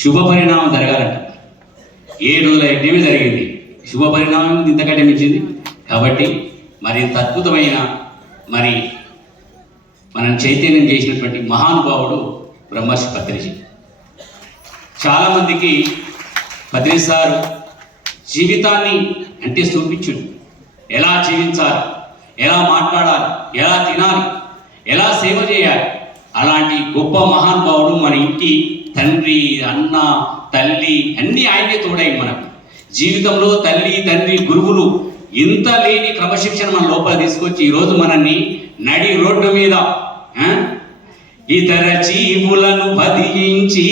శుభ పరిణామం జరగాలంట. 7 రోజుల యజ్ఞమే జరిగింది. శుభ పరిణామం ఇంతకంటే మించింది. కాబట్టి మరి ఇంత అద్భుతమైన మరి మనం చైతన్యం చేసినటువంటి మహానుభావుడు బ్రహ్మర్షి పత్రిజీ. చాలామందికి పత్రిజీ సార్ జీవితాన్ని అంటే చూపించుడు, ఎలా జీవించాలి, ఎలా మాట్లాడాలి, ఎలా తినాలి, ఎలా సేవ చేయాలి. అలాంటి గొప్ప మహానుభావుడు మన ఇంటి తండ్రి, అన్న, తల్లి అన్నీ ఆయనే తోడై మనకు జీవితంలో తల్లి, తండ్రి, గురువులు ఇంత లేని క్రమశిక్షణ మన లోపల తీసుకొచ్చి ఈరోజు మనల్ని నడి రోడ్డు మీద ఇతర జీవులను వధించి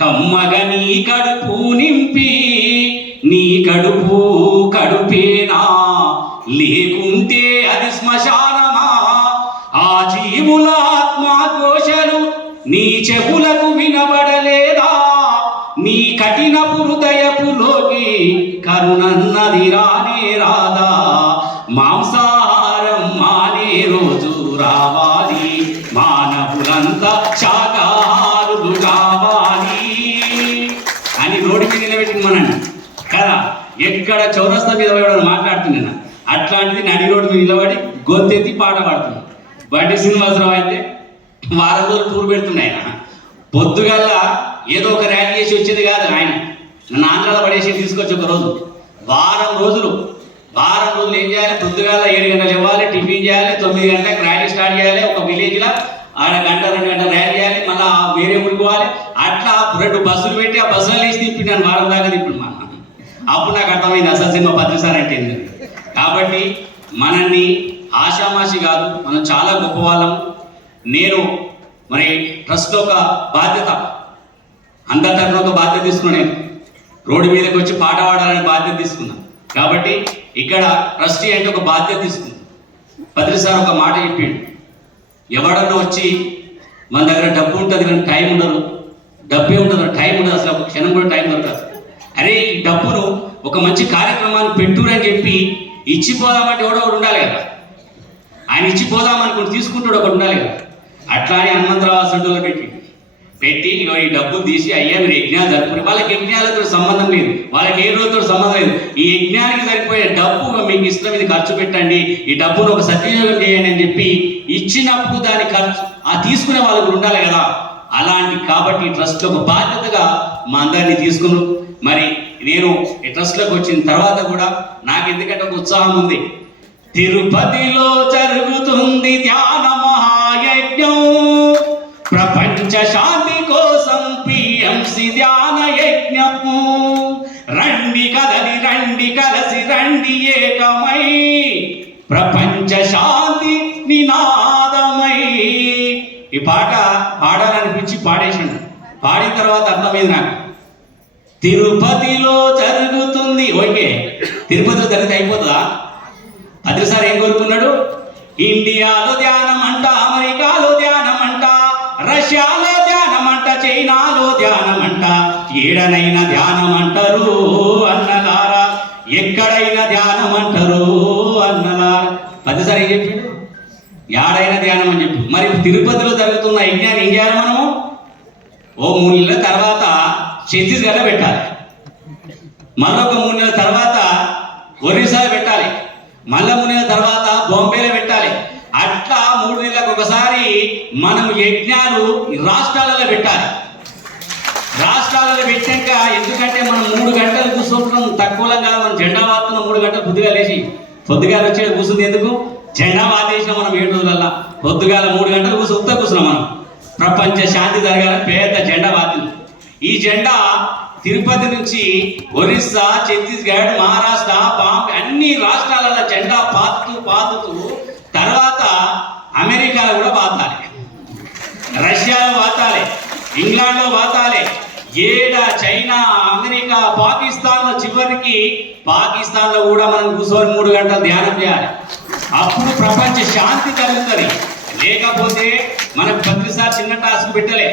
కమ్మగా నీ కడుపు నింపి, నీ కడుపు కడుపేనా లేకుంటే అది శ్మశానమా, ఆ జీవుల ఆత్మఘోషలు నీ చెవులకు వినబడలేదా, నీ కఠినపు హృదయపులోకి కరుణన్నది రానే రాదా, మాంసాహారం మానే రోజు రావాలి, మానవులంతా శాకాహారులు కావాలి అని రోడ్డు మీద నిలబెట్టింది మనల్ని కదా. ఎక్కడ చౌరస్తా మీద మాట్లాడుతున్నా అట్లాంటిది నడి రోడ్డు మీద నిలబడి గొంతెత్తి పాట పాడుతున్నాం. బండి శ్రీనివాసరావు అయితే వారం రోజులు టూర్ పెడుతున్నాయి. పొద్దుగల్ల ఏదో ఒక ర్యాలీ చేసి వచ్చేది కాదు, ఆయన నన్ను ఆంధ్రాలో పడేసి తీసుకొచ్చి ఒక రోజు వారం రోజులు ఏం చేయాలి, పొద్దుగాల 7 గంటలు ఇవ్వాలి, టిఫిన్ చేయాలి, 9 గంటలకు ర్యాలీ స్టార్ట్ చేయాలి, ఒక విలేజ్లో 1 గంట 2 గంటల ర్యాలీ చేయాలి, మళ్ళీ వేరే ఊరికి పోవాలి. అట్లా 2 బస్సులు పెట్టి ఆ బస్సులు వేసి తిప్పినాను, వారం దాకా తిప్పిన మా అప్పుడు నాకు అర్థమైంది అసలు సినిమా పత్రిక సార్ అంటే ఏంటంటే. కాబట్టి మనల్ని ఆషామాషి కాదు, మనం చాలా గొప్ప వాళ్ళం. నేను మరి ట్రస్ట్లో ఒక బాధ్యత, అందరి తరఫున ఒక బాధ్యత తీసుకున్నాను. నేను రోడ్డు మీదకి వచ్చి పాట పాడాలని బాధ్యత తీసుకున్నాను. కాబట్టి ఇక్కడ ట్రస్టీ అంటే ఒక బాధ్యత తీసుకున్నాను. పత్రిక సార్ ఒక మాట చెప్పిండు, ఎవడన్నా వచ్చి మన దగ్గర డబ్బు ఉంటుంది కానీ టైం ఉండదు, డబ్బే ఉండదు, టైం ఉండదు, అసలు ఒక క్షణం కూడా టైం దొరకదు. అరే ఈ డబ్బును ఒక మంచి కార్యక్రమాన్ని పెట్టురని చెప్పి ఇచ్చిపోదామంటే ఎవడో ఉండాలి కదా, ఆయన ఇచ్చిపోదామనుకుంటూ తీసుకుంటాడు ఒకటి ఉండాలి కదా. అట్లా అని హనుమంతరావు సెంటర్లో పెట్టి ఈ డబ్బులు తీసి అయ్యా మీరు యజ్ఞాలు జరుపుకుని, వాళ్ళకి యజ్ఞాలతో సంబంధం లేదు, వాళ్ళకి ఏ రోజుతో సంబంధం లేదు. ఈ యజ్ఞానికి సరిపోయే డబ్బు మీకు ఇష్టం ఇది ఖర్చు పెట్టండి, ఈ డబ్బును ఒక సద్వినియోగం చేయండి అని చెప్పి ఇచ్చినప్పుడు దాని ఖర్చు ఆ తీసుకునే వాళ్ళకు ఉండాలి కదా. అలాంటి కాబట్టి ట్రస్ట్ ఒక బాధ్యతగా మా అందరినీ తీసుకున్నాం. మరి నేను ఈ ట్రస్ట్లోకి వచ్చిన తర్వాత కూడా నాకు ఎందుకంటే ఒక ఉత్సాహం ఉంది. తిరుపతిలో జరుగుతుంది ధ్యాన మహాయజ్ఞం, ప్రపంచ శాంతి కోసం పిఎంసి ధ్యాన యజ్ఞము, రండి కదలి రండి కలసి రండి ఏకమై, ప్రపంచ శాంతి నినాదమై. ఈ పాట పాడాలనిపించి పాడేసాడు. పాడిన తర్వాత అర్థమైంది నాకు, తిరుపతిలో జరుగుతుంది. ఓకే, తిరుపతిలో జరిగితే అయిపోతుందా? అదిసారి ఏం కోరుకున్నాడు, ఇండియాలో ధ్యానం అంట, అమెరికాలో ధ్యానం అంట, రష్యాలో ధ్యానం అంట, చైనాలో ధ్యానం అంట, ఏడనైనా ధ్యానం అంటారు అన్నలారా, ఎక్కడైనా ధ్యానం అంటారు అన్నలారా. పదిసారి ఏం చెప్పాడు, ఏడైనా ధ్యానం అని చెప్పి. మరి తిరుపతిలో జరుగుతున్న యజ్ఞాన్ని ఏం చేయాలి మనము? ఓ 3 నెలల తర్వాత ఛత్తీస్గఢ్లో పెట్టాలి, మరొక 3 నెలల తర్వాత ఒరిస్సాలో పెట్టాలి, మళ్ళీ 3 నెలల తర్వాత బాంబేలో పెట్టాలి. అట్లా 3 నెలలకు ఒకసారి మనం యజ్ఞాలు రాష్ట్రాలలో పెట్టాలి. రాష్ట్రాలలో పెట్టాక, ఎందుకంటే మనం 3 గంటలు కూర్చుంటున్నాం తక్కువగా, మనం జెండా వాడుతున్నాం 3 గంటలు పొద్దుగాల వచ్చి కూర్చుంది ఎందుకు? జెండా వాదేసినాం మనం 7 రోజులల్లా. పొద్దుగాల 3 గంటలు కూర్చున్నాం మనం. ప్రపంచ శాంతి జరగాలని పెద్ద జెండా వాదింది. ఈ జెండా తిరుపతి నుంచి ఒరిస్సా, ఛత్తీస్గఢ్, మహారాష్ట్ర, బాంబే అన్ని రాష్ట్రాలలో జెండా పాతుతూ తర్వాత అమెరికాలో కూడా వాతాలి, రష్యాలో వాతాలి, ఇంగ్లాండ్లో వాతాలి, చైనా, అమెరికా, పాకిస్తాన్లో, చివరికి పాకిస్తాన్లో కూడా మనం కూర్చొని 3 గంటలు ధ్యానం చేయాలి. అప్పుడు ప్రపంచ శాంతి కలుగుతుంది. లేకపోతే మనకు ప్రతిసారి చిన్న టాస్క్ పెట్టలే,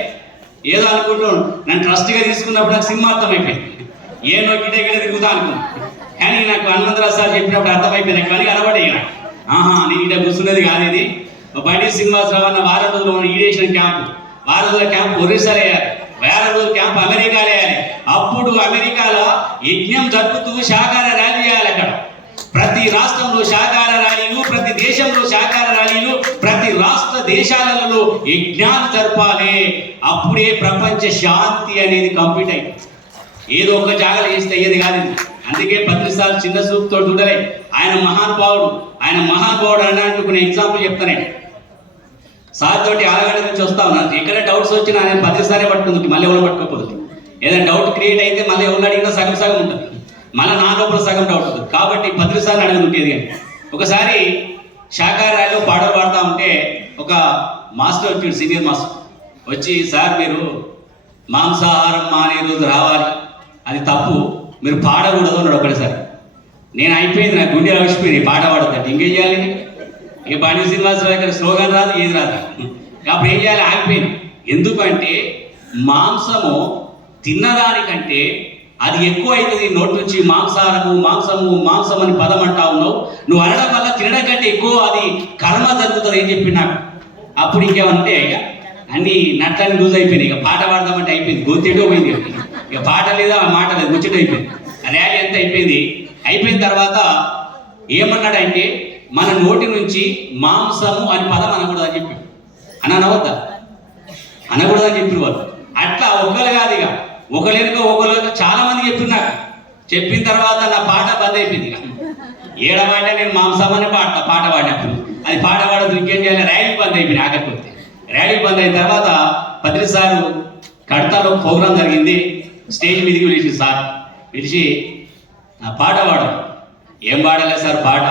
ఏదో అనుకుంటున్నాను. నన్ను ట్రస్ట్గా తీసుకున్నప్పుడు నాకు సినిమా అర్థమైపోయింది, ఏనో గిడ తిరుగుతా అనుకున్నాను. కానీ నాకు హనుమంతరావు సార్ చెప్పినప్పుడు అర్థమైపోయింది, కానీ కనబడే నేను ఇట కూర్చున్నది కాదు, ఇది బండి శ్రీనివాసరావు అన్న వారం రోజులు ఈడేషన్ క్యాంపు, వారం రోజుల క్యాంపు ఒరిస్సాలో వేయాలి, వేల రోజుల క్యాంపు అమెరికా యజ్ఞం జరుపుతూ శాకాహార ర్యాలీ చేయాలి అక్కడ. ప్రతి రాష్ట్రంలో శాకాహార ర్యాలీలు, ప్రతి దేశంలో శాకాహార ర్యాలీలు, ప్రతి రాష్ట్ర దేశాలలో యజ్ఞాలు జరపాలి. అప్పుడే ప్రపంచ శాంతి అనేది కంప్లీట్ అయింది. ఏదో ఒక జాగ్రత్త చేస్తే అయ్యేది కాదు. అందుకే ప్రతిసారి చిన్న చూపుతో చూడలే. ఆయన మహానుభావుడు అన్నట్టు కొన్ని ఎగ్జాంపుల్ చెప్తానే. సార్ తోటి ఆలగడ్డ నుంచి వస్తా ఉన్నాను. ఎక్కడ డౌట్స్ వచ్చినా ఆయన 10 సార్లు పట్టుకుంది, మళ్ళీ ఎవరు పట్టుకోకపోతుంది. ఏదైనా డౌట్ క్రియేట్ అయితే మళ్ళీ ఎవరు అడిగినా సగం ఉంటుంది, మళ్ళీ నా లోపల సగం డౌట్ ఉంటుంది. కాబట్టి 10 సార్లు అడుగుతుంటేది. కానీ ఒకసారి శాకాహారాల్లో పాటలు పాడుతూ ఉంటే ఒక మాస్టర్ వచ్చాడు, సీనియర్ మాస్టర్ వచ్చి, సార్ మీరు మాంసాహారం మానే రోజు రావాలి, అది తప్పు, మీరు పాడకూడదు అన్నాడు ఒకటిసారి. నేను అయిపోయింది, నా గుండె ఆవిష్పోయింది, పాట పాడతాడు. ఇంకేం చేయాలి? ఇక బండి శ్రీనివాసరావు ఇక్కడ స్లోగన్ రాదు, ఏది రాదు. అప్పుడు ఏం చేయాలి? ఆగిపోయింది. ఎందుకంటే మాంసము తిన్నదానికంటే అది ఎక్కువ అవుతుంది నోటి నుంచి. మాంసం అని పదం అంటా ఉన్నావు, నువ్వు అనడం వల్ల తినడం కంటే ఎక్కువ అది కర్మ జరుగుతుంది అని చెప్పి నాకు. అప్పుడు ఇంకేమంటే ఇక అన్ని నట్లని లూజ్ అయిపోయినాయి. ఇక పాట పాడదామంటే అయిపోయింది, గొంతేటో పోయింది. ఇక పాట లేదా మాట లేదు, ముచ్చట అయిపోయింది. ర్యాలీ అంతా అయిపోయిన తర్వాత ఏమన్నాడంటే, మన నోటి నుంచి మాంసము అని పదం అనకూడదని చెప్పి. అనవద్దా? అనకూడదని చెప్పిన వాళ్ళు. అట్లా ఒకరు కాదు, ఇక ఒకరు చాలా మంది చెప్పినారు. చెప్పిన తర్వాత నా పాట బంద్ అయిపోయింది. ఇక ఏడమంటే నేను మాంసం అని పాట పాడినప్పుడు అది పాట పాడదు, ఇంకేం చేయాలి? ర్యాలీ బంద్ అయిపోయింది. ఆగకపోతే ర్యాలీ బంద్ అయిన తర్వాత 10 సార్లు కడతాలో ప్రోగ్రాం జరిగింది. స్టేజ్ మీదకి పిలిచి సార్ పిలిచి పాట పాడు. ఏం పాడలే సార్ పాట,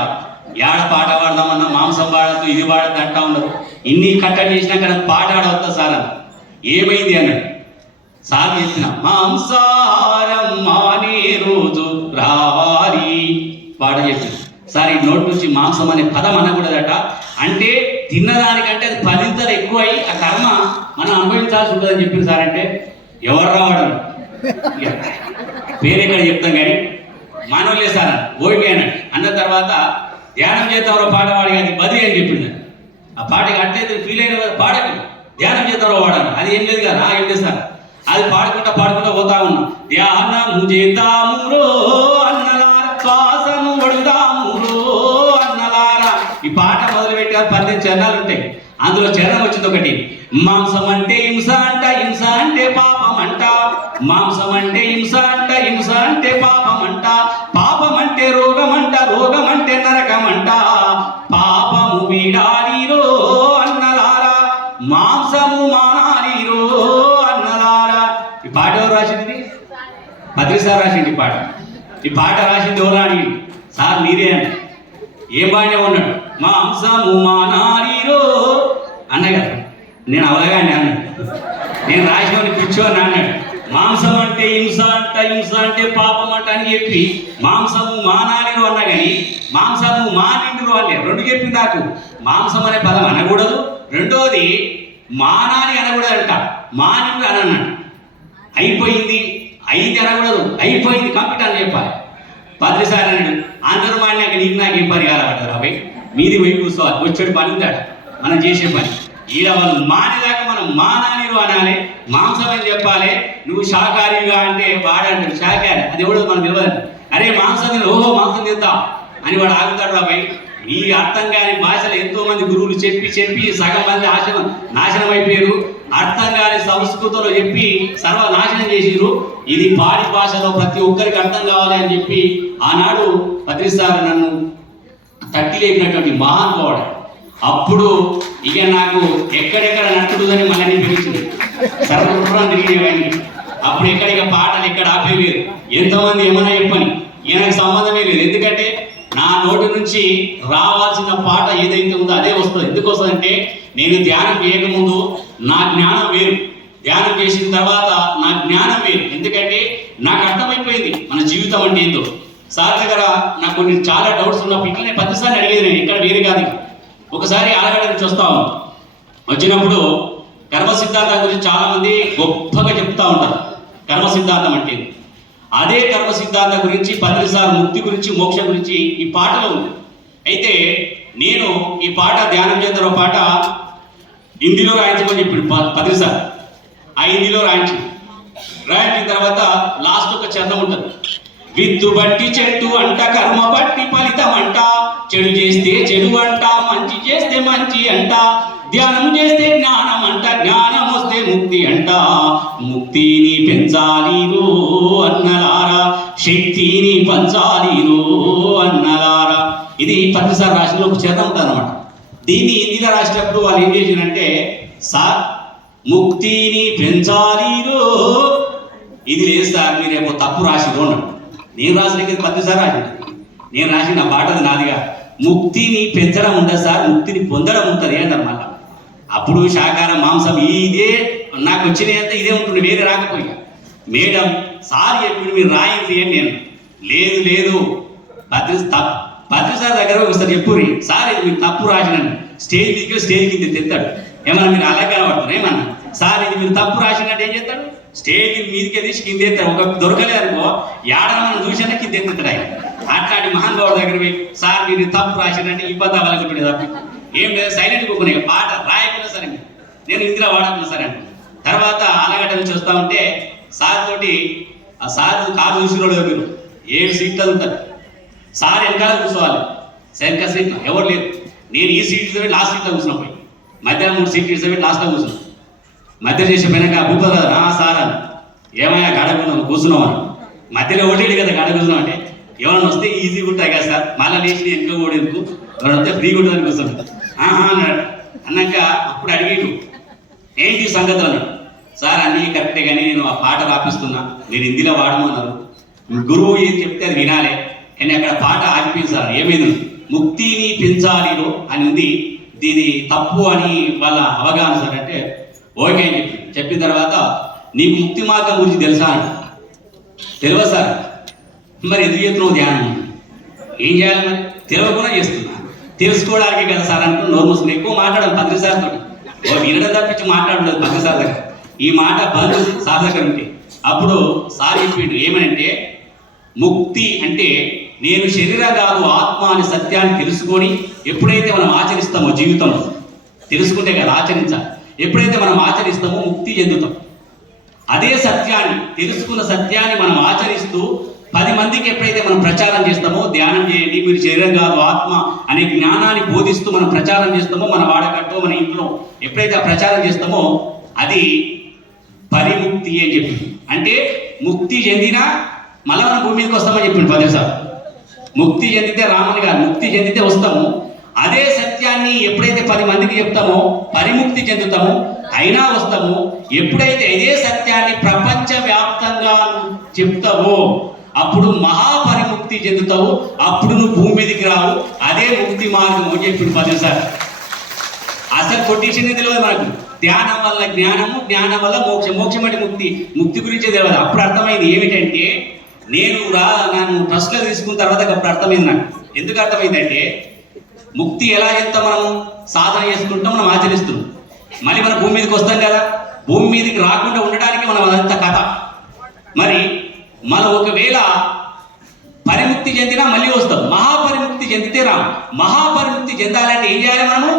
ఏడ పాట పాడదామన్నా మాంసం పాడద్దు, ఇది పాడద్దు అంటా ఉన్నారు. ఇన్ని కట్టడి చేసినాక నాకు పాట ఆడవద్దా సార్ అని. ఏమైంది అన్నాడు. సార్ చెప్పిన, మాంసాహారం మానే రోజు రావాలి పాట చెప్పిన. సార్ ఈ నోటి నుంచి మాంసం అనే పదం అనకూడదట. అంటే తిన్నదానికంటే అది 10 ఎక్కువ అయ్యి ఆ కర్మ మనం అనుభవించాల్సి ఉంటుందని చెప్పింది సార్. అంటే ఎవరు రావడం పేరు ఎక్కడ చెప్తాం కానీ మానవులే సార్ ఓకే అన్నాడు. అన్న తర్వాత ధ్యానం చేద్దాంలో పాట పాడి అది బది అని చెప్పింది. ఆ పాటకి అంటే ఫీల్ అయిన పాడకి ధ్యానం చేద్దాంలో వాడాను. అది ఏం లేదు కదా, ఏం లేదు సార్. అది పాడుకుంటా పోతా ఉన్నా. ధ్యానము చేద్దామురో అన్నలార, శ్వాసను పడుదామురో అన్నలారా. ఈ పాట మొదలుపెట్టి 18 చరణాలు ఉంటాయి. అందులో చరణం వచ్చింది ఒకటి, మాంసం అంటే హింస అంట, హింస అంటే పాపం అంట. మాంసం అంటే హింస అంట, హింస అంటే పాపం అంట. పాపం అంటే రోగం అంట, రోగం అంటే నరకం అంట. పాపము వీడాలిరో అన్నలారా, మాంసము మానాలిరో అన్నలారా. ఈ పాట ఎవరు రాసింది? 10 సార్ రాసింది ఈ పాట. ఈ పాట రాసింది ఎవరు అని సార్ మీరే అని. ఏం బాగానే ఉన్నాడు, మాంసము మానాలిరో అన్న కదా. నేను అవలగానే అన్నాడు, నేను రాసినోని కూర్చోని అన్నాడు. మాంసం అంటే హింస అంట, హింస అంటే పాపం అంట అని చెప్పి మాంసము మానాలిరో అన్నా కానీ మాంసము మానిండ్రు అనే 2 చెప్పి నాకు. మాంసం అనే పదం అనకూడదు, రెండోది మానాలి అనకూడదంట, మానిండ్రు అని అన్నాడు. అయిపోయింది, అయింది అనకూడదు, అయిపోయింది కంప్లీట్ అని చెప్పాలి. 10 సార్ అన్నాడు. అందరూ మాడినాక నీకు నాకు ఏం పని కాలపడ్డారు అబ్బాయి, మీది పోయి కూర్చోవాలి, వచ్చాడు పని ఉందాడు మనం చేసే పని. ఈడ వాళ్ళు మానేదాకా మనం మానాలిరు అనాలి, మాంసం అని చెప్పాలి. నువ్వు శాకాహారిగా అంటే వాడంటాడు శాకాహారి, అది ఎవడో మనకు తెలియదు. అరే మాంసం తిన, ఓహో మాంసం తిందా అని వాడు ఆగుతాడు రాబాయి. ఈ అర్థం కాని భాషలు ఎంతో మంది గురువులు చెప్పి సగం మంది నాశనం అయిపోయారు. అర్థం కాని సంస్కృతంలో చెప్పి సర్వనాశనం చేసిరు. ఇది పాడి భాషలో ప్రతి ఒక్కరికి అర్థం కావాలి అని చెప్పి ఆనాడు 10 సార్ నన్ను తట్టి లేపినటువంటి మహానుభావుడు. అప్పుడు ఇక నాకు ఎక్కడెక్కడ నట్టుడుదని మళ్ళీ పిలిచింది, సర్వపురం తిరిగినవన్నీ. అప్పుడు ఎక్కడిక పాటలు ఎక్కడ ఆపేవేరు, ఎంతోమంది ఏమైనా చెప్పని ఈయనకు సంబంధమే లేదు. ఎందుకంటే నా నోటి నుంచి రావాల్సిన పాట ఏదైతే ఉందో అదే వస్తుంది. ఎందుకు వస్తుందంటే నేను ధ్యానం చేయకముందు నా జ్ఞానం వేరు, ధ్యానం చేసిన తర్వాత నా జ్ఞానం వేరు. ఎందుకంటే నాకు అర్థమైపోయింది మన జీవితం అంటే ఏందో. సార్ దగ్గర నాకు కొన్ని చాలా డౌట్స్ ఉన్నప్పుడు ఇట్లనే 10 సార్లు అడిగేది నేను, ఇక్కడ వేరు కాదు. ఒకసారి ఆలగడ్డ నుంచి వచ్చినప్పుడు కర్మ సిద్ధాంతం గురించి చాలా మంది గొప్పగా చెప్తా ఉంటారు. కర్మ సిద్ధాంతం అంటే అదే కర్మ సిద్ధాంతం గురించి 10 సార్లు ముక్తి గురించి మోక్షం గురించి ఈ పాటలో ఉంది. అయితే నేను ఈ పాట ధ్యానం చేద్దాం పాట హిందీలో రాయించమని చెప్పి 10 సార్లు ఆ హిందీలో రాయించిన తర్వాత లాస్ట్ ఒక చరణం ఉంటుంది. విత్తు బట్టి చెట్టు అంట, కర్మ బట్టి ఫలితం అంట. చెడు చేస్తే చెడు అంట, మంచి చేస్తే మంచి అంట. ధ్యానం చేస్తే జ్ఞానం అంట, జ్ఞానం వస్తే ముక్తి అంట. ముక్తిని పెంచాలి రో అన్నలారా, శక్తిని పంచాలి రో అన్నలారా. ఇది ప్రతిసారి రాసిన ఒక చేత ఉంటుంది అనమాట. దీన్ని హిందీలో రాసేటప్పుడు వాళ్ళు ఏం చేసినంటే, సార్ ముక్తిని పెంచాలి రో, ఇది లేదు సార్ మీరు ఏమో తప్పు రాసిరో అన్నాడు. నేను రాసిన ప్రతిసారి రాసింది, నేను రాసిన పాటది నాదిగా. ముక్తిని పెంచడం ఉండదు సార్, ముక్తిని పొందడం ఉంటుంది అన్నారు. మళ్ళా అప్పుడు శాకాహారం మాంసం ఇదే నాకు వచ్చినాయంతా ఇదే ఉంటుంది, వేరే రాకపోయా. మేడం సార్ చెప్పిండు మీరు రాయింది అని నేను, లేదు లేదు పత్రిసారి దగ్గర ఒకసారి చెప్పుర్రి సార్ ఇది మీరు తప్పు రాసినాను. స్టేజ్ దిగి స్టేజ్ కింద తెస్తాడు. ఏమన్నా మీరు అలాగే కనబడుతున్నారు ఏమన్నా, సార్ ఇది మీరు తప్పు రాసినట్టు ఏం చేస్తాడు, స్టేజ్ మీదకి తీసి కింద ఎత్తాడు. ఒక దొరకలేదు అనుకో, ఏడన మనం చూసినా కింద ఎత్తుతాడు ఆయన. అట్లాంటి మహానుభావుడు దగ్గర పోయి సార్ మీరు తప్పు రాసినట్టు ఇబ్బంది అవ్వాలనుకుంటుండే తప్పి ఏం లేదు, సైలెంట్ కూకునే పాట రాయకుండా సరే నేను ఇందులో వాడకుండా సరే అంట. తర్వాత ఆలగడ్డ నుంచి వస్తా ఉంటే సార్ తోటి, ఆ సార్ కారు చూసినోడు మీరు 7 సీట్లు ఉంటారు. సార్ వెనకాల కూర్చోవాలి, సరిగ్గా సీట్లు ఎవరు లేదు. నేను ఈ సీట్ లాస్ట్ సీట్లో కూర్చున్నా, పోయి మధ్యలో 3 సీట్లు ఇస్తే లాస్ట్లో కూర్చున్నాను. మధ్య చేసే వెనక భూపద సార్ అని, ఏమయ్యా గడకున్నావు కూర్చున్నావు అని. మధ్యలో ఓడేడు కదా గడ కూర్చున్నాం అంటే, ఎవరైనా వస్తే ఈజీగా ఉంటాయి కదా సార్, మళ్ళీ లేచి వెనుక ఓడేందుకు, ఎవరైనా వస్తే ఫ్రీగా ఉంటుందని కూర్చున్నాడు. అన్నాడు. అన్నాక అప్పుడు అడిగేడు ఏంటి సంగతులు అన్నాడు. సార్ అన్నీ కరెక్టే కానీ నేను ఆ పాట రాపిస్తున్నా, మీరు హిందీలో వాడమన్నారు, గురువు ఏం చెప్తే అది వినాలి కానీ అక్కడ పాట ఆగిపోయింది సార్. ఏమైంది, ముక్తిని పెంచాలిలో అని ఉంది, దీని తప్పు అని వాళ్ళ అవగాహన సార్ అంటే ఓకే అని చెప్పిన తర్వాత నీకు ముక్తి మార్గం గురించి తెలుసా అని. తెలియదు సార్. మరి ఎందుకు చేస్తున్నావు ధ్యానం, ఏం చేయాలి మరి, తెలియకుండా చేస్తున్నా, తెలుసుకోవడానికి కదా సార్ అంటూ నోరు మూసుకుని ఎక్కువ మాట్లాడాలి పత్రిసార్తో. వినడం తప్పించి మాట్లాడలేదు పత్రిసార్ దగ్గర. ఈ మాట బంధు సార్ దగ్గర ఉంటే అప్పుడు సార్ చెప్పిండు ఏమనంటే, ముక్తి అంటే నేను శరీరం కాదు ఆత్మ అనే సత్యాన్ని తెలుసుకొని ఎప్పుడైతే మనం ఆచరిస్తామో, జీవితంలో తెలుసుకుంటే కదా ఆచరించాలి, ఎప్పుడైతే మనం ఆచరిస్తామో ముక్తి చెందుతాం. అదే సత్యాన్ని, తెలుసుకున్న సత్యాన్ని మనం ఆచరిస్తూ 10 మందికి ఎప్పుడైతే మనం ప్రచారం చేస్తామో, ధ్యానం చేయండి మీరు శరీరం కాదు ఆత్మ అనే జ్ఞానాన్ని బోధిస్తూ మనం ప్రచారం చేస్తామో, మన వాడకట్టో మన ఇంట్లో ఎప్పుడైతే ఆ ప్రచారం చేస్తామో అది పరిముక్తి అని చెప్పింది. అంటే ముక్తి చెందినా మళ్ళీ మనం భూమి మీదకి వస్తామని చెప్పింది 10 సార్లు. ముక్తి చెందితే రామని గారు, ముక్తి చెందితే వస్తాము. అదే సత్యాన్ని ఎప్పుడైతే 10 మందికి చెప్తామో పరిముక్తి చెందుతాము, అయినా వస్తాము. ఎప్పుడైతే ఇదే సత్యాన్ని ప్రపంచవ్యాప్తంగా చెప్తావో అప్పుడు మహాపరిముక్తి చెందుతావు, అప్పుడు నువ్వు భూమి మీదకి రావు. అదే ముక్తి మార్గం అని చెప్పిండు 10 సార్లు. అసలు కొటేషన్ తెలియదు మనకు, ధ్యానం వల్ల జ్ఞానము, జ్ఞానం వల్ల మోక్షం, మోక్షం అంటే ముక్తి, ముక్తి గురించి తెలియదు. అప్పుడు అర్థమైంది ఏమిటంటే, నన్ను ట్రస్ట్లో తీసుకున్న తర్వాత అప్పుడు అర్థమైంది నాకు. ఎందుకు అర్థమైందంటే, ముక్తి ఎలా చెప్తాం, మనము సాధన చేసుకుంటాం, మనం ఆచరిస్తున్నాం, మళ్ళీ మనం భూమి మీదకి వస్తాం కదా, భూమి మీదకి రాకుండా ఉండడానికి మనం అదంతా కథ. మరి మనం ఒకవేళ పరిముక్తి చెందినా మళ్ళీ వస్తాం, మహాపరిముక్తి చెందితే రా. మహాపరిముక్తి చెందాలంటే ఏం చేయాలి, మనము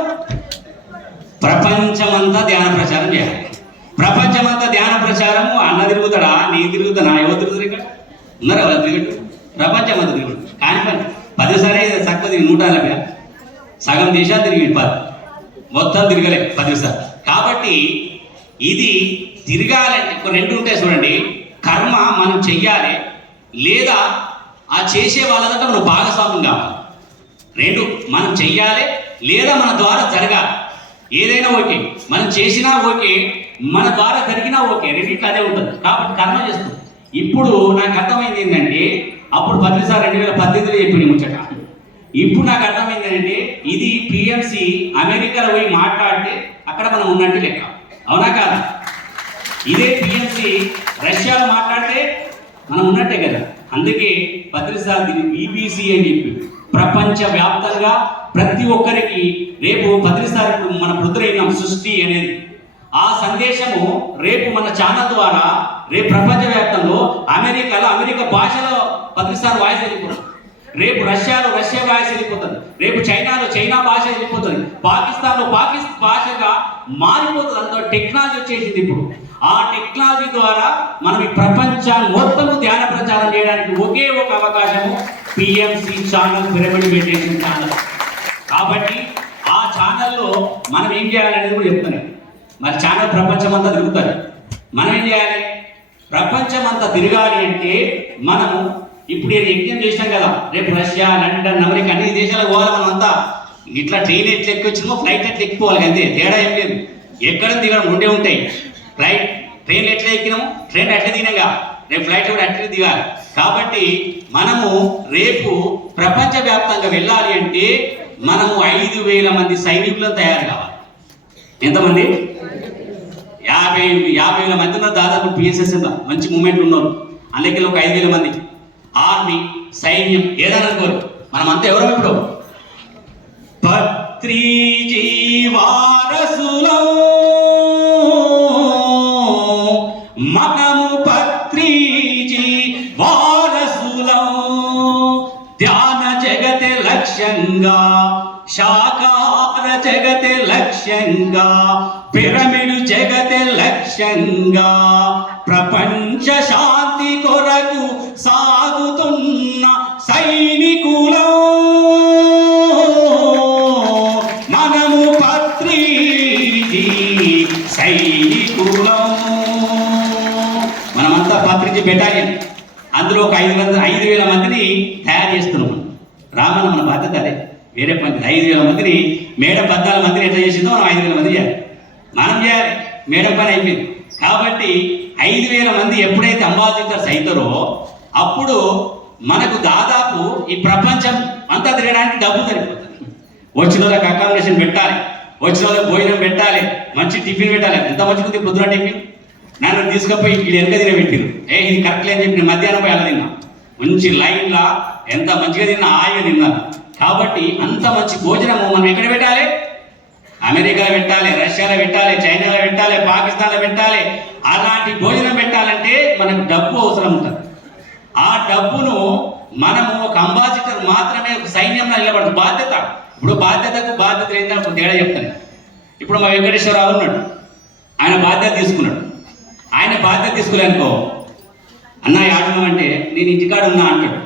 ప్రపంచమంతా ధ్యాన ప్రచారం చేయాలి. ప్రపంచమంతా ధ్యాన ప్రచారము, అన్న తిరుగుతాడా, నేను తిరుగుతానా, ఎవరు తిరుగుతారు, ఇక్కడ ఉన్నారు ఎవరు తిరుగుతాడు, ప్రపంచమంతా తిరుగుతాడు. కానీ పని 10 సారే తక్కువ తిరిగి 180, సగం దేశాలు తిరిగి 10, మొత్తం తిరగలే 10 సార్లు. కాబట్టి ఇది తిరగాలంటే 2 ఉంటాయి చూడండి, కర్మ మనం చెయ్యాలి, లేదా ఆ చేసే వాళ్ళంతా మనం భాగస్వామ్యం కావాలి. 2 మనం చెయ్యాలి, లేదా మన ద్వారా జరగాలి. ఏదైనా ఓకే, మనం చేసినా ఓకే, మన ద్వారా జరిగినా ఓకే, రెండింటిలో అదే ఉంటుంది. కాబట్టి కర్మ చేస్తాం. ఇప్పుడు నాకు అర్థమైంది ఏంటంటే, అప్పుడు 10 సార్ 2018లో చెప్పింది ముచ్చట. ఇప్పుడు నాకు అర్థమైంది ఏంటంటే, ఇది పిఎంసి అమెరికాలో పోయి మాట్లాడితే అక్కడ మనం ఉన్నట్టు లెక్క, అవునా కాదా? ఇదే పిఎంసి రష్యాలో మాట్లాడితే మనం ఉన్నట్టే కదా. అందుకే 10 సార్ దీన్ని బీబీసీ అని చెప్పి ప్రపంచ వ్యాప్తంగా ప్రతి ఒక్కరికి రేపు 10 సార్లు మన పృథ్వీనం సృష్టి అనేది ఆ సందేశము రేపు మన ఛానల్ ద్వారా రేపు ప్రపంచవ్యాప్తంలో అమెరికా భాషలో 10 సార్లు వాయిస్ వెళ్ళిపోతుంది, రేపు రష్యాలో రష్యా వాయిస్ వెళ్ళిపోతుంది, రేపు చైనాలో చైనా భాష వెళ్ళిపోతుంది, పాకిస్తాన్లో పాకిస్తాన్ భాషగా మారిపోతుంది. అంత టెక్నాలజీ వచ్చేసింది ఇప్పుడు. ఆ టెక్నాలజీ ద్వారా మనం ఈ ప్రపంచాన్ని మొత్తం ధ్యాన ప్రచారం చేయడానికి ఒకే ఒక అవకాశము PMC channel, pyramid meditation channel. కాబట్టి ఆ ఛానల్లో మనం ఏం చేయాలనేది కూడా చెప్తున్నాను. మరి ఛానల్ ప్రపంచం అంతా తిరుగుతుంది. మనం ఏం చేయాలి? ప్రపంచం అంతా తిరగాలి అంటే మనము ఇప్పుడు నేను యజ్ఞం చేసినాం కదా, రేపు రష్యా, లండన్, అమెరికా అన్ని దేశాలకు పోవాలి. మనం అంతా ఇట్లా ట్రైన్ ఎట్లా ఎక్కి వచ్చినామో ఫ్లైట్ ఎట్లా ఎక్కిపోవాలి, అంతే, తేడా ఏం లేదు. ఎక్కడ దిగడం ఉండే ఉంటాయి. ఫ్లైట్ ట్రైన్ ఎట్లా ఎక్కినాము, ట్రైన్ అట్లా దిగినాగా, రేపు ఫ్లైట్ కూడా అట్లా దిగాలి. కాబట్టి మనము రేపు ప్రపంచవ్యాప్తంగా వెళ్ళాలి అంటే మనము 5,000 మంది సైనికులను తయారు కావాలి. ఎంతమంది? 50,000 మంది ఉన్నారు దాదాపు. పిఎస్ఎస్ మంచి మూమెంట్ ఉన్నారు. అందుకే ఒక 5,000 మంది ఆర్మీ, సైన్యం ఏదైనా అనుకోరు. మనమంతా ఎవరో ఇప్పుడు పత్రిజీ వారసులం, మనము పత్రిజీ వారసులం. ధ్యాన జగతే లక్ష్యంగా, శాకార జగతే లక్ష్యంగా, పిరమిడ్ జగతే లక్ష్యంగా, ప్రపంచ శాంతి కొరకు సాగుతున్న సైనికులం. మనము పత్రిజీ సైనికులం. మనమంతా పత్రిజీ బెటాలియన్. అందులో ఒక 5,000 మందిని తయారు చేస్తున్నాం. రామన్న మన బాధ్యత అదే, వేరే పని. 5,000 మందిని, మేడం 14 మందిని ఎట్లా చేసిందో మనం 5,000 మంది చేయాలి. మనం చేయాలి, మేడం పని అయిపోయింది. కాబట్టి 5,000 మంది ఎప్పుడైతే అంబాసిడర్స్ అవుతారో అప్పుడు మనకు దాదాపు ఈ ప్రపంచం అంతా తిరగడానికి డబ్బు సరిపోతుంది. వచ్చిన వాళ్ళకి అకామిడేషన్ పెట్టాలి, వచ్చిన వాళ్ళకి భోజనం పెట్టాలి, మంచి టిఫిన్ పెట్టాలి. ఎంత మంచిగా ఉంది పొద్దున టిఫిన్. నన్ను తీసుకుపోయి ఇక్కడ వెనక తినబెట్టిరు. ఇది కరెక్ట్ లేని చెప్పి మధ్యాహ్నం పోయి అలా తిన్నా. మంచి లైన్లా ఎంత మంచిగా తిన్నా, హాయిగా తిన్నారు. కాబట్టి అంత మంచి భోజనము మనం ఎక్కడ పెట్టాలి? అమెరికాలో పెట్టాలి, రష్యాలో పెట్టాలి, చైనాలో పెట్టాలి, పాకిస్తాన్లో పెట్టాలి. అలాంటి భోజనం పెట్టాలంటే మనకు డబ్బు అవసరం ఉంటుంది. ఆ డబ్బును మనము ఒక అంబాసిడర్ మాత్రమే ఒక సైన్యంలో నిలబడదు. బాధ్యత, ఇప్పుడు బాధ్యతకు బాధ్యత ఏంటంటే ఒక తేడా చెప్తాను. ఇప్పుడు మా వెంకటేశ్వరరావు ఉన్నాడు, ఆయన బాధ్యత తీసుకున్నాడు. ఆయన బాధ్యత తీసుకోలేనుకో, అన్న ఆడడం అంటే నేను ఇంటికాడ ఉన్నా అంటాడు.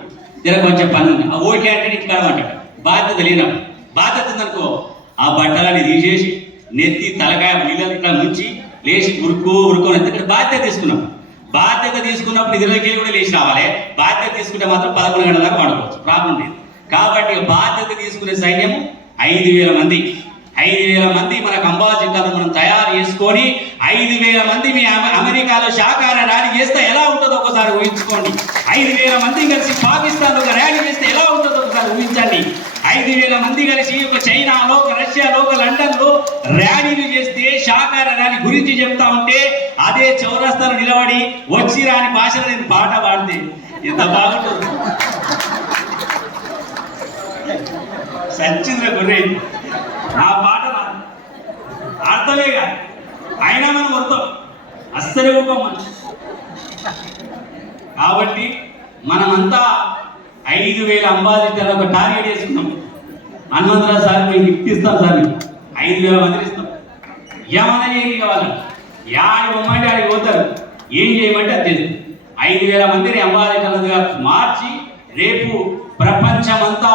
జర కొంచెం పని ఉంది, ఆ ఓకే అంటే ఇంటికాడ అంటాడు. బాధ్యత లేనప్పుడు, బాధ్యత ఉందనుకో ఆ బట్టలని తీసేసి నెత్తి తలకాయ నీళ్ళని ఇట్లా ముంచి లేచి ఉరుకొని ఇక్కడ బాధ్యత తీసుకున్నాం. బాధ్యత తీసుకున్నప్పుడు 20 కూడా లేచి రావాలి. బాధ్యత తీసుకుంటే మాత్రం 11 గంటల దాకా వాడుకోవచ్చు, ప్రాబ్లం లేదు. కాబట్టి బాధ్యత తీసుకునే సైన్యము 5,000 మంది. 5,000 మంది మనకు అంబాసిడర్లు మనం తయారు చేసుకొని 5,000 మంది మీ అమెరికాలో శాకార ర్యాలీ చేస్తే ఎలా ఉంటుందో ఒకసారి ఊహించుకోండి. 5,000 మంది కలిసి పాకిస్తాన్లో ఒక ర్యాలీ చేస్తే ఎలా ఉంటుందో ఒకసారి ఊహించండి. 5,000 మంది కలిసి ఒక చైనాలో, ఒక రష్యాలో, ఒక లండన్లో ర్యాలీలు చేస్తే శాకార ర్యాలీ గురించి చెప్తా ఉంటే అదే చౌరస్తాలో నిలబడి వచ్చి రాని భాషలో నేను పాట పాడితే ఎంత బాగుంటుంది. సచ్చింద్ర గొర్రె నా పాట అర్థమే కాదు, అయినా మనం వద్దాం, అస్సలే ఊపం మనిషి. కాబట్టి మనమంతా 5,000 అంబాసిడర్లు ఒక టార్గెట్ చేసుకున్నాం. హనుమంతరావు సార్ మేము గిఫ్ట్ ఇస్తాం సార్, 5,000 మందిని ఇస్తాం. ఏమన్నా చేయండి కావాలని యాడి బొమ్మంటే ఆడికి పోతారు, ఏం చేయమంటే అది చేస్తారు. 5,000 మందిని అంబాసిడర్లుగా మార్చి రేపు ప్రపంచమంతా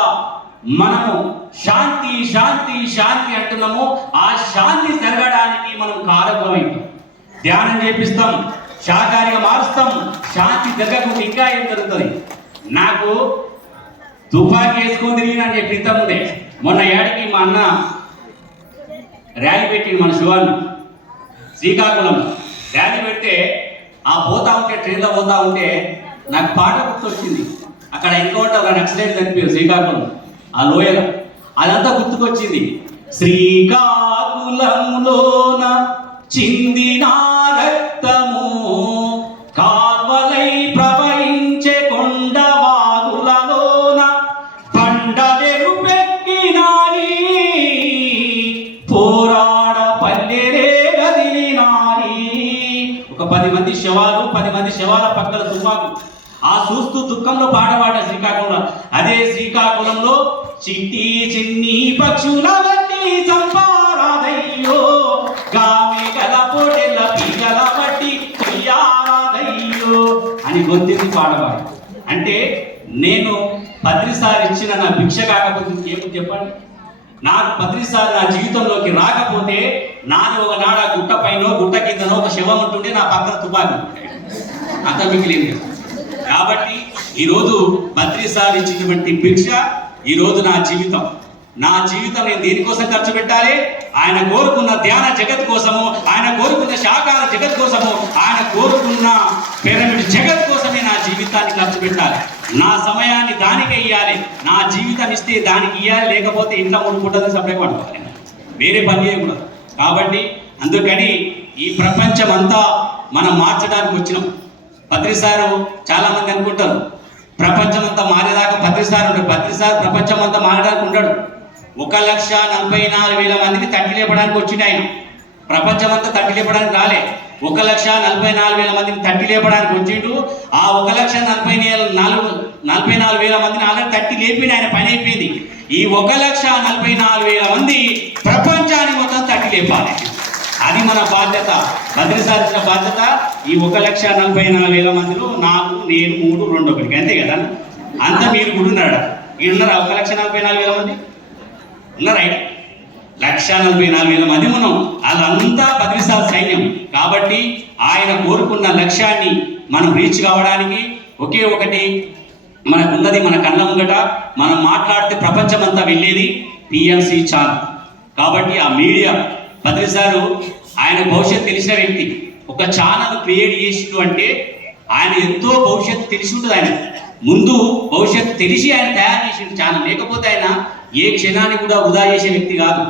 మనము శాంతి శాంతి శాంతి అంటున్నాము. ఆ శాంతి జరగడానికి మనం కారకులమైంది. ధ్యానం చేపిస్తాం, శాకారిగా మారుస్తాం. శాంతి జరగకుండా ఇంకా ఏం జరుగుతుంది? నాకు తుపాకీ వేసుకొని తిరిగినా అని చెప్పి ఇంతకుముందే మొన్న ఏడికి మా అన్న ర్యాలీ పెట్టింది, మన శివాన్ని శ్రీకాకుళం ర్యాలీ పెడితే ఆ పోతా ఉంటే ట్రైన్లో పోతా ఉంటే నాకు పాట గుర్తొచ్చింది. అక్కడ ఇంకోటి ఒక నక్సలైట్ చనిపోయారు శ్రీకాకుళం ఆ లోయలో, అదంతా గుర్తుకొచ్చింది. శ్రీకాకుళంలోన చిందిన రక్తము కాల్వలై ప్రవహించే కొండవాగులలోన బండలెరు పెక్కినాయి, పోరాడ పల్లెరే గదిలినాయి. ఒక 10 మంది శవాలు, 10 మంది శవాల పక్కన తుమ్మాకు ఆ చూస్తూ దుఃఖంలో పాడవాడ శ్రీకాకుళంలో. అదే శ్రీకాకుళంలో చిట్టి చిన్ని పక్షుల వట్టి సంపారాదయ్యో, గామె గల పొటెల్ల పీగల వట్టి అని గొంతెత్తి పాడవాడు. అంటే నేను పత్రిసారి ఇచ్చిన నా భిక్ష కాకపోతే ఇంకేమి చెప్పండి. నాకు పత్రిసారి నా జీవితంలోకి రాకపోతే నాది ఒకనాడ గుట్ట పైన గుట్ట కిందనో ఒక శవం ఉంటుండే, నా పక్కన తుపాకి ఉంటుండే, అంత మిగిలింది. కాబట్టి ఈరోజు పత్రిసారి ఇచ్చినటువంటి భిక్ష ఈరోజు నా జీవితం నేను దేనికోసం ఖర్చు పెట్టాలి? ఆయన కోరుకున్న ధ్యాన జగత్ కోసము, ఆయన కోరుకున్న శాకాల జగత్ కోసము, ఆయన కోరుకున్న పిరమిడ్ జగత్ కోసమే నా జీవితాన్ని ఖర్చు పెట్టాలి. నా సమయాన్ని దానికే ఇవ్వాలి. నా జీవితం ఇస్తే దానికి ఇవ్వాలి, లేకపోతే ఇంట్లో 3 పూటలు సపరేట్ పడుకోవాలి, వేరే పని చేయకూడదు. కాబట్టి అందుకని ఈ ప్రపంచం అంతా మనం మార్చడానికి వచ్చినాం. పత్రిసారు చాలా మంది అనుకుంటారు ప్రపంచం అంతా మారేదాకా పత్రిసారు ఉంటాడు. పత్రిసారు ప్రపంచం అంతా మారడానికి ఉండడు. 1,44,000 మందిని తట్టి లేపడానికి వచ్చింది ఆయన. ప్రపంచం అంతా తట్టి లేపడానికి రాలే. 1,44,000 మందిని తట్టి లేపడానికి వచ్చిండు. ఆ 1,44,000 మందిని ఆల్రెడీ తట్టి లేపిండు, ఆయన పని అయిపోయింది. ఈ 1,44,000 మంది ప్రపంచాన్ని మొత్తం తట్టి లేపాలి. అది మన బాధ్యత, పత్రిసారించిన బాధ్యత. ఈ 1,44,000 మందిలో నాకు, నేను, 3, 2, 1 అంతే కదా. అంతా మీరు కూడా ఉన్నారా? ఈడున్నారా 1,44,000 మంది ఉన్నారా? 1,44,000 మంది మనం, అదంతా పత్రిసార్ సైన్యం. కాబట్టి ఆయన కోరుకున్న లక్ష్యాన్ని మనం రీచ్ కావడానికి ఒకే ఒకటి మనకున్నది, మన కళ్ళ ముంగట మనం మాట్లాడితే ప్రపంచం అంతా వెళ్ళేది పిఎంసి ఛానల్. కాబట్టి ఆ మీడియా పత్రిసారు ఆయన భవిష్యత్తు తెలిసిన వ్యక్తి. ఒక ఛానల్ క్రియేట్ చేసిండు అంటే ఆయన ఎంతో భవిష్యత్తు తెలిసి ఉంటుంది. ఆయన ముందు భవిష్యత్తు తెలిసి ఆయన తయారు చేసిండు ఛానల్. లేకపోతే ఆయన ఏ క్షణాన్ని కూడా వృధా చేసే వ్యక్తి కాదు,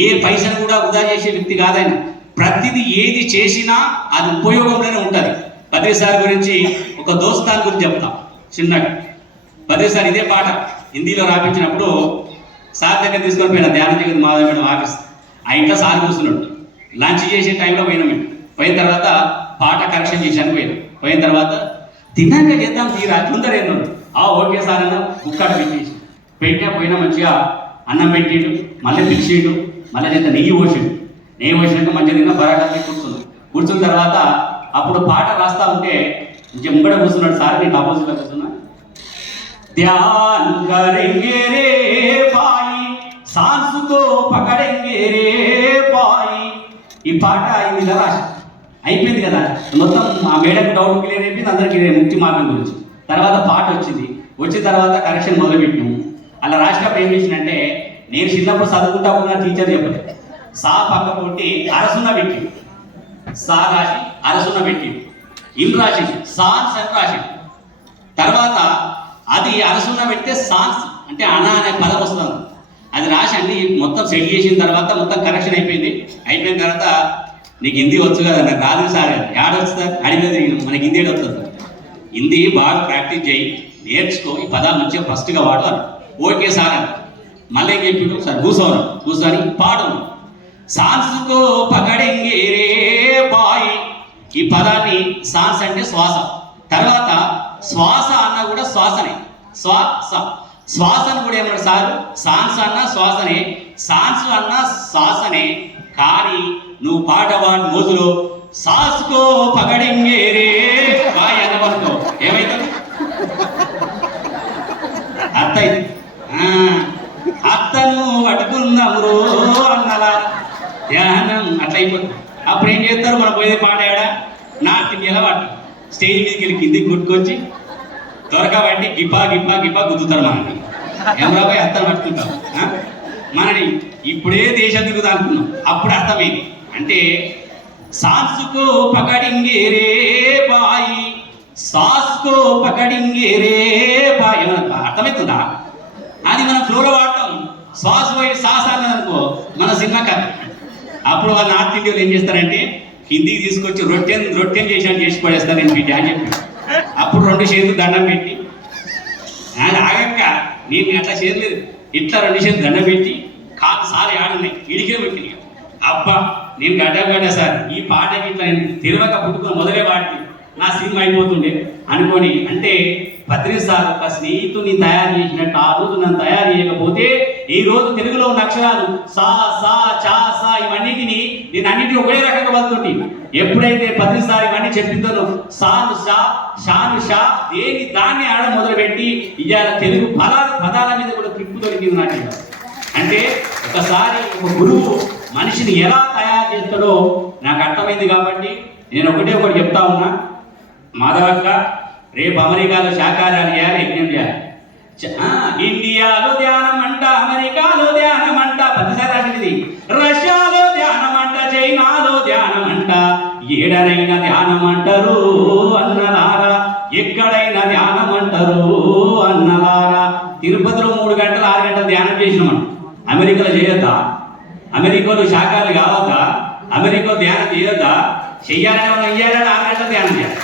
ఏ పైసను కూడా వృధా చేసే వ్యక్తి కాదు. ఆయన ప్రతిదీ ఏది చేసినా అది ఉపయోగంలోనే ఉంటుంది. పత్రిసార్ గురించి ఒక దోస్తాన్ గురించి చెప్తాం చిన్నగా. పత్రిసార్ ఇదే పాట హిందీలో రాపించినప్పుడు సార్ దగ్గర తీసుకొని పోయిన ధ్యాన జగత్ మాధవ మేడం ఆఫీస్. ఆ ఇంట్లో సార్ కూర్చున్నాడు. లంచ్ చేసే టైంలో పోయినా మేము. పోయిన తర్వాత పాట కరెక్షన్ చేశాను. పోయిన తర్వాత తిన్నాక చేద్దాం తీరా తొందర ఏమన్నాడు. ఓకే సార్ అన్న బుక్కడ పెట్టేసి పోయినా మంచిగా అన్నం పెట్టిండు, మళ్ళీ పిలిచిండు, మళ్ళీ ఎంత నెయ్యి పోసినాక మంచిగా తిన్నా బరాటా కూర్చున్న తర్వాత అప్పుడు పాట రాస్తా ఉంటే మంచిగా ముంగడ కూర్చున్నాడు సార్. నీకు ఆపోజిట్లో కూర్చున్నా. ధ్యాన్ కరెంగే రే పాయి సాన్స్ కో పకడెంగే రే పాయి. ఈ పాట అయింది కదా, అయిపోయింది కదా, మొత్తం ఆ మేడకు డౌట్ క్లియర్ అయిపోయింది అందరికీ ముక్తి మార్గం గురించి. తర్వాత పాట వచ్చిన తర్వాత కరెక్షన్ మొదలుపెట్టినాము. అలా రాసినప్పుడు ఏం చేసిందంటే, నేను చిన్నప్పుడు చదువుకుంటా టీచర్ చెప్పలేదు, సా పక్క కొట్టి అరసున్న పెట్టి, సా రాసి అరసున్న పెట్టి ఇల్లు రాసి సాన్స్ అని రాసి, తర్వాత అది అరసున్న పెడితే సాన్స్ అంటే అన అనే పదం వస్తుంది. అది రాసి అన్ని మొత్తం సెట్ చేసిన తర్వాత మొత్తం కరెక్షన్ అయిపోయిన తర్వాత నీకు హిందీ వచ్చు కదా, నాకు రాదు సార్. ఏడొస్తుంది అడిగేది మనకి హిందీ ఏడొస్తుంది. హిందీ బాగా ప్రాక్టీస్ చేయి, నేర్చుకో, ఈ పదాలు మంచిగా ఫస్ట్గా వాడు అని. ఓకే సార్ అని మళ్ళీ ఏం చెప్పిండు, సార్ కూర్చొని పాడు. సాన్స్కో పకడెంగే రే బాయి. ఈ పదాన్ని సాన్స్ అంటే శ్వాస, తర్వాత శ్వాస అన్న కూడా శ్వాసనే, శ్వాసను కూడా ఏమన్నాడు సార్, సాన్స్ అన్న శ్వాసనే, సాన్స్ అన్న శ్వాసనే. కానీ నువ్వు పాట వాడి మోజులో సాస్కో పకడెంగే రే బాయ్ అన్నవనుకో ఏమైతుంది, అత్తను పట్టుకుందాము అన్నలా ధ్యానం అట్లా అయిపోతుంది. అప్పుడు ఏం చేస్తారు, మనం పోయేది పాట ఏడా నార్త్ ఇండియాలో వాడు స్టేజ్ మీదకి వెళ్ళి కిందికి గుట్టుకొచ్చి దొరకబట్టి గిప్పా గుద్దుతారు మనని. ఏమరాబాయ్ అత్తను పట్టుకుంటాం మనని. ఇప్పుడే దేశం దిగుతా అనుకున్నాం, అప్పుడు అర్థమైంది. అంటే సాన్స్కో పకడింగే రే బాయి, సాస్కో పకడింగే రే బాయి. అర్థమవుతుందా? అది మనం ఫ్లోలో వాడతాం. శ్వాస పోయి సాస్ అన్నదనుకో మన సినిమా కథ. అప్పుడు వాళ్ళు నార్త్ ఇండియాలో ఏం చేస్తారంటే హిందీకి తీసుకొచ్చి రొట్టెన్ చేసి పడేస్తారు నేను బిడ్డ అని చెప్పి. అప్పుడు 2 చేతులు దండం పెట్టి, అది ఆగక్క నేను అట్లా చేయలేదు, ఇట్లా 2 చేతులు దండం పెట్టి కాదు సార్ ఆడున్నాయి ఇడికే పెట్టిన. అబ్బా నేను గడ్డ సార్, ఈ పాటకి ఇట్లా నేను తెలివక పుట్టుకుని మొదలే వాడిని నా సినిమా అయిపోతుండే అనుకొని. అంటే పత్రిసార్ ఒక స్నేహితుని తయారు చేసినట్టు ఆ రోజు నన్ను తయారు చేయకపోతే ఈ రోజు తెలుగులో ఉన్న అక్షరాలు సా సా చా సా ఇవన్నిటిని నేను అన్నిటిని ఒకే రకంగా వదులుతుంది. ఎప్పుడైతే ప్రతిసారి ఇవన్నీ చెప్పిందో సాను షా షాను షా దేని దాన్ని ఆడడం మొదలుపెట్టి ఇవాళ తెలుగు పదాల మీద కూడా తిప్పు దొరికింది నాకు. అంటే ఒకసారి ఒక గురువు మనిషిని ఎలా తయారు చేస్తాడో నాకు అర్థమైంది. కాబట్టి నేను ఒకటి చెప్తా ఉన్నా, మాధవక్క రేపు అమెరికాలో శాకాహారాలు చేయాలి, యజ్ఞం చేయాలి. ఇండియాలో ధ్యానం అంట, అమెరికాలో ధ్యానం అంట, ప్రతిసారి రాసింది. రష్యాలో ధ్యానం అంట, చైనాలో ధ్యానం అంట, ఏడనైనా ధ్యానం అంటారు అన్నలారా, ఎక్కడైనా ధ్యానం అంటారు అన్నలారా. తిరుపతిలో 3 గంటలు 6 గంటలు ధ్యానం చేసినామంట. అమెరికాలో చేయొద్దా? అమెరికాలో శాఖలు కావద్దా? అమెరికా ధ్యానం చేయొద్దా? చెయ్యాలని మనం ఇయ్యాలని 6 గంటలు ధ్యానం చేయాలి.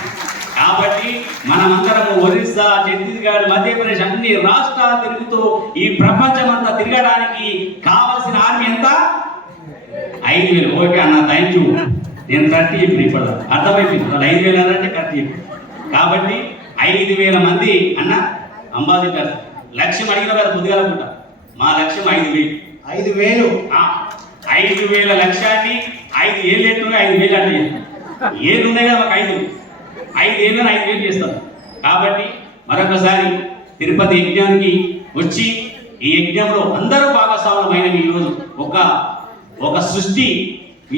కాబట్టి మనమందరము ఒరిస్సా, ఛత్తీస్గఢ్, మధ్యప్రదేశ్ అన్ని రాష్ట్రాలు తిరుగుతూ ఈ ప్రపంచం అంతా తిరగడానికి కావలసిన ఆర్మీ ఎంత? 5,000. ఓకే అన్న, థ్యాంక్ యూ. నేను 30 ఇప్పుడు అర్థమైపోయింది. 5,000 అంటే కరెక్ట్ చెప్పి. కాబట్టి 5,000 మంది అన్న అంబాసిడర్. లక్ష్యం అడిగిన వారు పొద్దుగాలకుంటా. మా లక్ష్యం 5,000. 5,000 లక్ష్యాన్ని 5 ఏళ్ళు ఎట్టుగా 5,000 అంటే ఏళ్ళు ఉన్నాయి కదా, మాకు 5 ఏళ్ళు 5,000 చేస్తాం. కాబట్టి మరొకసారి తిరుపతి యజ్ఞానికి వచ్చి ఈ యజ్ఞంలో అందరూ భాగస్వామ్యమైన ఈరోజు ఒక సృష్టి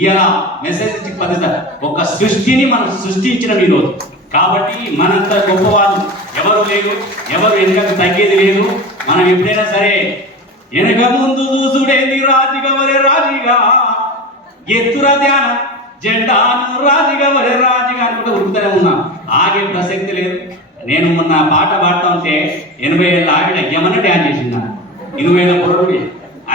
ఇలా మెసేజ్ ఇచ్చి 10 ఒక సృష్టిని మనం సృష్టించిన ఈరోజు. కాబట్టి మనంత గొప్పవాళ్ళు ఎవరు లేరు, ఎవరు వెనుకకు తగ్గేది లేదు. మనం ఎప్పుడైనా సరే వెనక ముందు చూసుడేంది రాజుగా వరే రాజుగా, ఎత్తుర ధ్యానం జెండాను రాజుగా వరే రాజుగా అనుకుంటూ ఉరుకుతూనే ఉన్నాం. ఆగే ప్రసక్తి లేదు. నేను మొన్న పాట పాడుతూ ఉంటే 80 ఏళ్ళ ఆవిడ ఏమన్నా డ్యాన్స్ చేసిందా, 20 ఏళ్ళ పొరడు.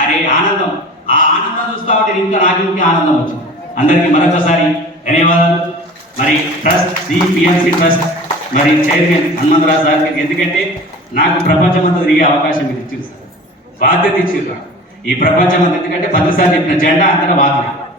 అరే ఆనందం, ఆ ఆనందం చూస్తా ఉంటే ఇంకా నాకు ఇంకా ఆనందం వచ్చింది. అందరికీ మరొకసారి ధన్యవాదాలు. మరి ట్రస్ట్ సిపిఎంసి ట్రస్ట్ మరి చైర్మన్ హనుమంతరావు సార్కి, ఎందుకంటే నాకు ప్రపంచమంతా తిరిగే అవకాశం మీరు ఇచ్చింది సార్, బాధ్యత ఇచ్చారు ఈ ప్రపంచం అంతా. ఎందుకంటే 10 సార్లు చెప్పిన జెండా అంతటా బాధ్యత.